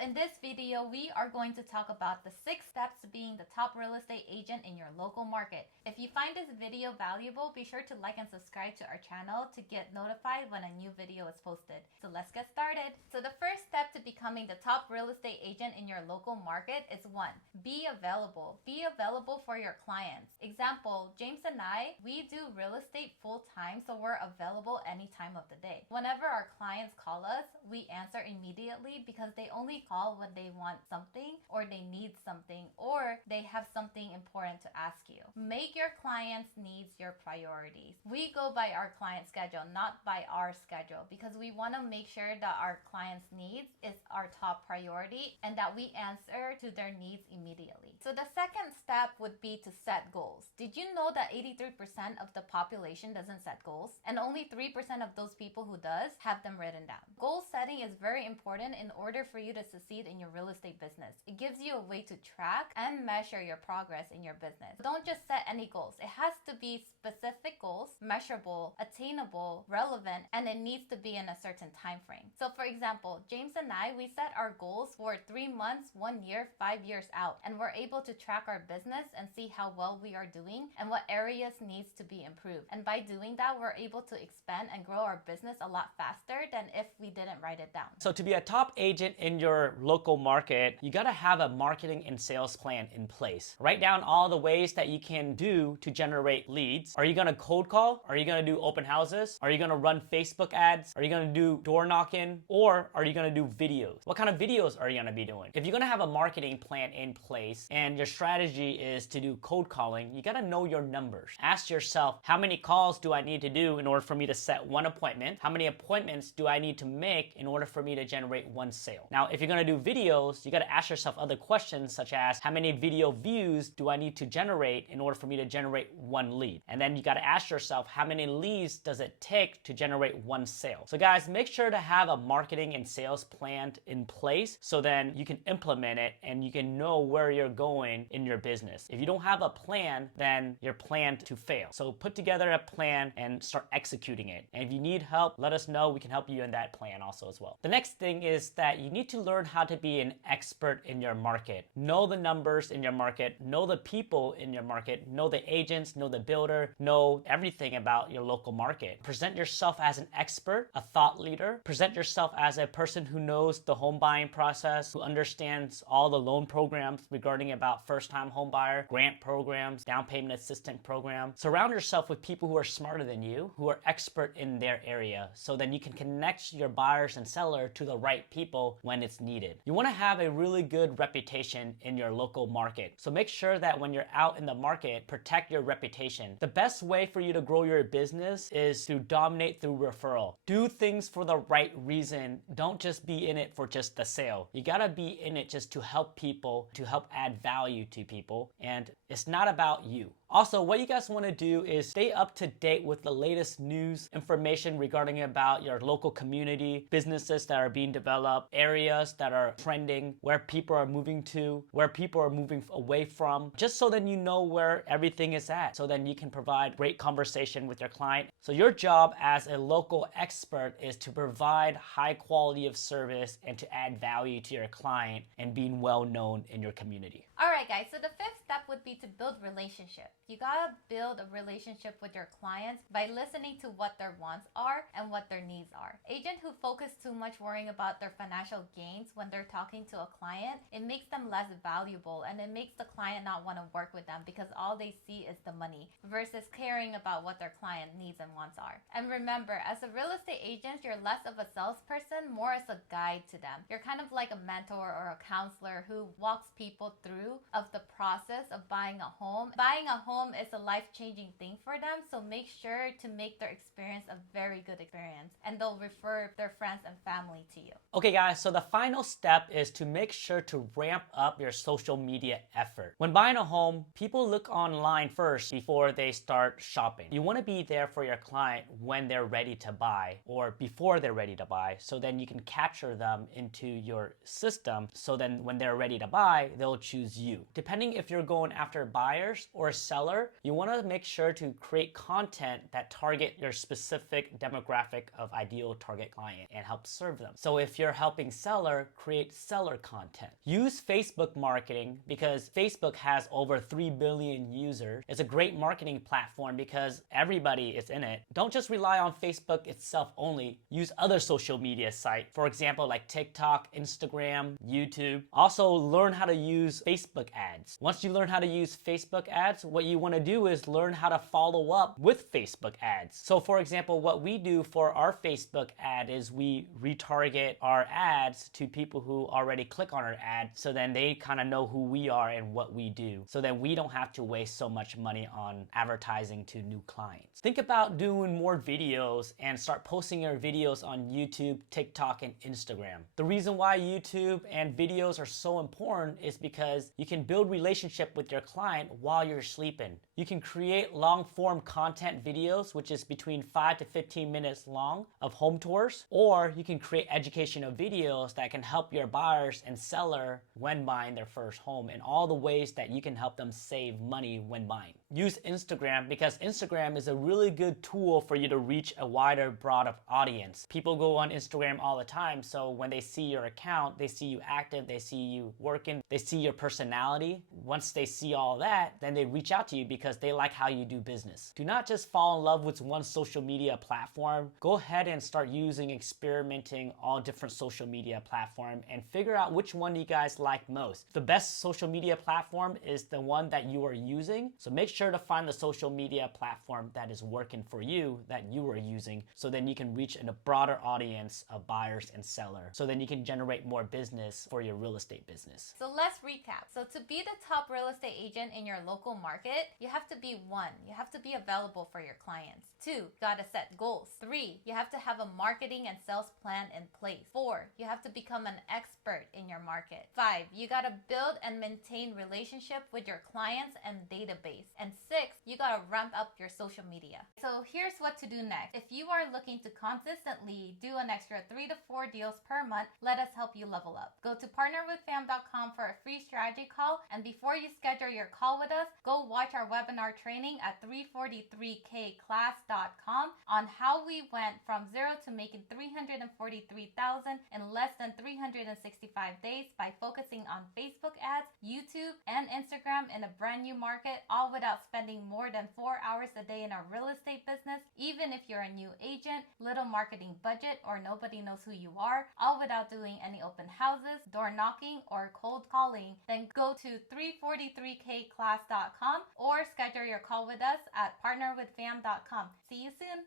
in this video, we are going to talk about the 6 steps to being the top real estate agent in your local market. If you find this video valuable, be sure to like and subscribe to our channel to get notified when a new video is posted. So let's get started. So the first step to becoming the top real estate agent in your local market is 1. Be available. Be available for your clients. Example, James and I, we do real estate full time, so we're available any time of the day. Whenever our clients call us, we answer immediately because they only call when they want something or they need something or they have something important to ask you. Make your clients' needs your priorities. We go by our client schedule, not by our schedule, because we want to make sure that our clients' needs is our top priority and that we answer to their needs immediately. So the second step would be to set goals. Did you know that 83% of the population doesn't set goals and only 3% of those people who does have them written down? Goal setting is very important in order for you to succeed in your real estate business. It gives you a way to track and measure your progress in your business. Don't just set any goals. It has to be specific goals, measurable, attainable, relevant, and it needs to be in a certain time frame. So for example, James and I, we set our goals for 3 months, 1 year, 5 years out, and we're able to track our business and see how well we are doing and what areas needs to be improved. And by doing that, we're able to expand and grow our business a lot faster than if we didn't write it down. So to be a top agent in your local market, you gotta have a marketing and sales plan in place. Write down all the ways that you can do to generate leads. Are you gonna cold call? Are you gonna do open houses? Are you gonna run Facebook ads? Are you gonna do door knocking? Or are you gonna do videos? What kind of videos are you gonna be doing? If you're gonna have a marketing plan in place and your strategy is to do cold calling, you gotta know your numbers. Ask yourself, how many calls do I need to do in order for me to set one appointment? How many appointments do I need to make in order for me to generate one sale? Now, if you're gonna do videos, you gotta ask yourself other questions such as, how many video views do I need to generate in order for me to generate one lead? And then you gotta ask yourself, how many leads does it take to generate one sale? So guys, make sure to have a marketing and sales plan in place so then you can implement it and you can know where you're going in your business. If you don't have a plan, then you're planned to fail. So put together a plan and start executing it. And if you need help, let us know. We can help you in that plan also as well. The next thing is that you need to learn how to be an expert in your market. Know the numbers in your market, know the people in your market, know the agents, know the builder, know everything about your local market. Present yourself as an expert, a thought leader. Present yourself as a person who knows the home buying process, who understands all the loan programs regarding about first-time home buyer, grant programs, down payment assistance program. Surround yourself with people who are smarter than you, who are expert in their area, so then you can connect your buyers and seller to the right people when it's needed. You want to have a really good reputation in your local market. So make sure that when you're out in the market, protect your reputation. The best way for you to grow your business is to dominate through referral. Do things for the right reason. Don't just be in it for just the sale. You gotta be in it just to help people, to help add value to people, and it's not about you. Also, what you guys want to do is stay up to date with the latest news, information regarding about your local community, businesses that are being developed, areas that are trending, where people are moving to, where people are moving away from, just so then you know where everything is at, so then you can provide great conversation with your client. So your job as a local expert is to provide high quality of service and to add value to your client and being well known in your community. Alright guys, so the 5th step would be to build relationships. You gotta build a relationship with your clients by listening to what their wants are and what their needs are. Agents who focus too much worrying about their financial gains when they're talking to a client, it makes them less valuable and it makes the client not want to work with them because all they see is the money versus caring about what their client needs and wants are. And remember, as a real estate agent, you're less of a salesperson, more as a guide to them. You're kind of like a mentor or a counselor who walks people through of the process of buying a home. Buying a home is a life-changing thing for them, so make sure to make their experience a very good experience and they'll refer their friends and family to you. Okay guys, so the final step is to make sure to ramp up your social media effort. When buying a home, people look online first before they start shopping. You want to be there for your client when they're ready to buy or before they're ready to buy, so then you can capture them into your system, so then when they're ready to buy, they'll choose you. Depending if you're going after buyers or seller, you want to make sure to create content that target your specific demographic of ideal target client and help serve them. So if you're helping seller, create seller content. Use Facebook marketing because Facebook has over 3 billion users. It's a great marketing platform because everybody is in it. Don't just rely on Facebook itself only. Use other social media sites, for example, like TikTok, Instagram, YouTube. Also, learn how to use Facebook ads. Once you learn how to use Facebook ads, what you want to do is learn how to follow up with Facebook ads. So for example, what we do for our Facebook ad is we retarget our ads to people who already click on our ad, so then they kind of know who we are and what we do, so then we don't have to waste so much money on advertising to new clients. Think about doing more videos and start posting your videos on YouTube, TikTok, and Instagram. The reason why YouTube and videos are so important is because you can build relationship with your client while you're sleeping. You can create long form content videos, which is between 5 to 15 minutes long, of home tours, or you can create educational videos that can help your buyers and seller when buying their first home, and all the ways that you can help them save money when buying. Use Instagram because Instagram is a really good tool for you to reach a wider, broader audience. People go on Instagram all the time, so when they see your account, they see you active, they see you working, they see your personality. Once they see all that, then they reach out to you because they like how you do business. Do not just fall in love with one social media platform. Go ahead and start experimenting all different social media platforms and figure out which one you guys like most. The best social media platform is the one that you are using, so make sure to find the social media platform that is working for you, that you are using, so then you can reach a broader audience of buyers and sellers, so then you can generate more business for your real estate business. So let's recap. So to be the top real estate agent in your local market, you have to be 1, you have to be available for your clients. 2, you gotta set goals. 3, you have to have a marketing and sales plan in place. 4, you have to become an expert in your market. 5, you gotta build and maintain relationship with your clients and database. And 6, you gotta ramp up your social media. So here's what to do next. If you are looking to consistently do an extra 3 to 4 deals per month, let us help you level up. Go to partnerwithfam.com for a free strategy call, and before you schedule your call with us, go watch our webinar training at 343kclass.com on how we went from zero to making $343,000 in less than 365 days by focusing on Facebook ads, YouTube, and Instagram in a brand new market, all without spending more than 4 hours a day in a real estate business, even if you're a new agent, little marketing budget, or nobody knows who you are, all without doing any open houses, door knocking, or cold calling. Then go to 343kclass.com or schedule your call with us at partnerwithfam.com. See you soon.